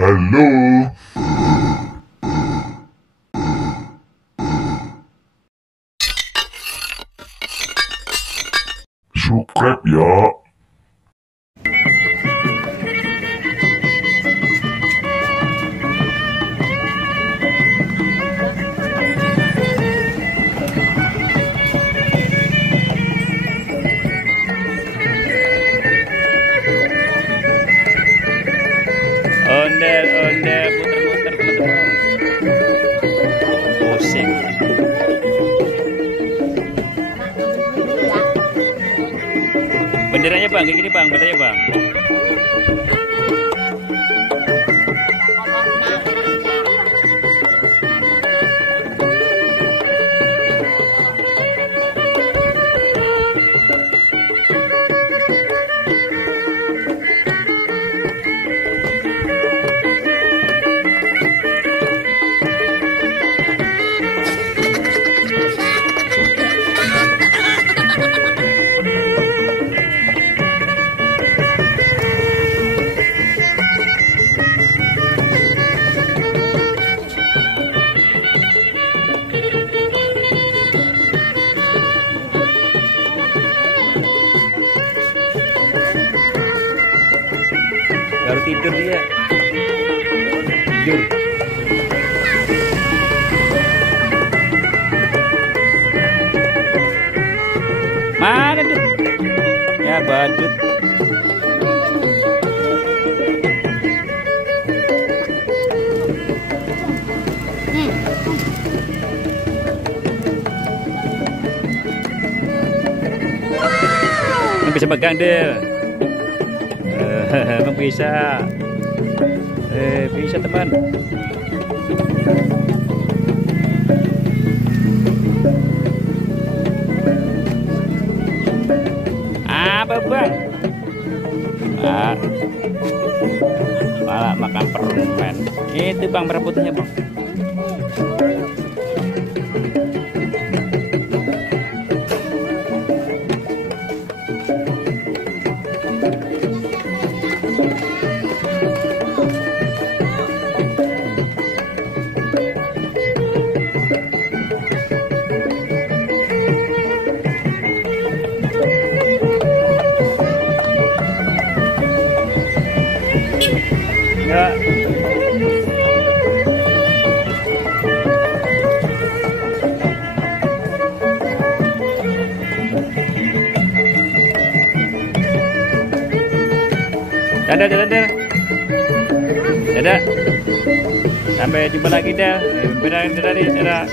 Halo, subscribe ya. Ondel-ondel muter-muter teman-teman. Pusing. Benderanya bang, kayak gini bang, benderanya bang. Baru tidur dia. Tidur. Mana tuh? Ya badut. Ini bisa pegang deh. Emang bisa. Bisa teman. Apa bang? Malah makan permen. Itu bang berebutnya bang. Ya. Dadah, dadah. Dadah. Sampai jumpa lagi dah. Dadah.